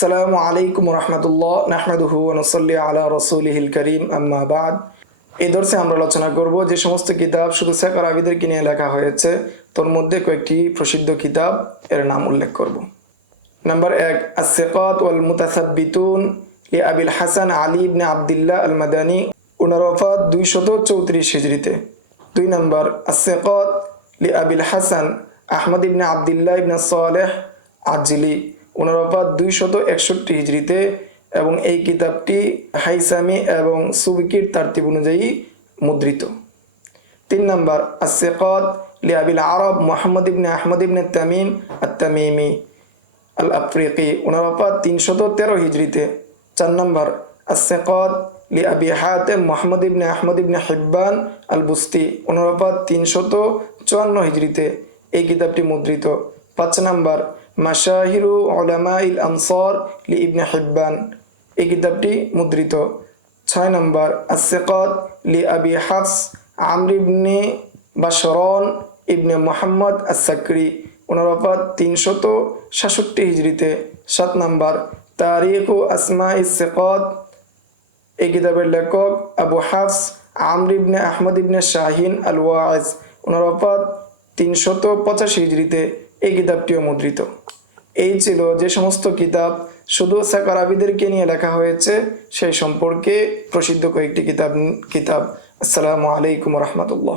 সালামু আলাইকুম রহমতুল্লাহ রসুলহিল করিম আম্মা বাদ এই দর্শে আমরা আলোচনা করব যে সমস্ত কিতাব শুধু আবিদেরকে নিয়ে লেখা হয়েছে, তোর মধ্যে কয়েকটি প্রসিদ্ধ কিতাব এর নাম উল্লেখ করব। নাম্বার এক আসেকাত ওয়াল আবিল হাসান আলী ইবনে আবদুল্লাহ আল মাদানী উনার দুই দুইশত চৌত্রিশ হিজড়িতে দুই নম্বর আসেকাত আবিল হাসান, আহমদ ইবনে আবদুল্লাহ ইবনে সালেহ আজিলি। উনারফাত দুইশত একষট্টি হিজড়িতে এবং এই কিতাবটি হাইসামি এবং সুবিকির তার্তিব অনুযায়ী মুদ্রিত। তিন নম্বর আসেকত লি আবিল আরব মোহাম্মদ ইবনে আহমদ ইবনে তামিম আত্তামিমি আল আফ্রিকি ওনার উনারফাত তিনশত তেরো হিজড়িতে। চার নম্বর আসেকত লি আবি হাতেম মোহাম্মদ ইবনে আহমদ ইবনে হিব্বান আল বুস্তি উনরফাত তিনশত চুয়ান্ন হিজড়িতে এই কিতাবটি মুদ্রিত। পাঁচ নম্বর, মাশাহিরু ওলামা ইল আনসর লি ইবনে হিব্বান। এই কিতাবটি মুদ্রিত। ছয় নম্বর আসেকত লি আবি হাফস আমর ইবনে বাশরন ইবনে মোহাম্মদ আসাকরি উনরফাত তিনশত সাতষট্টি হিজড়িতে। সাত নম্বর, তারিখ ও আসমা ইসেকত এই কিতাবের লেখক আবু হাফস আমর ইবনে আহমদ ইবনে শাহিন আল ওয়াজ উনরফাত তিনশত পঁচাশি হিজড়িতে এই কিতাবটিও মুদ্রিত। এই ছিল যে সমস্ত কিতাব শুধু সাকারাবিদেরকে নিয়ে লেখা হয়েছে, সেই সম্পর্কে প্রসিদ্ধ কয়েকটি কিতাব কিতাব। আসসালামু আলাইকুম রহমতুল্লাহ।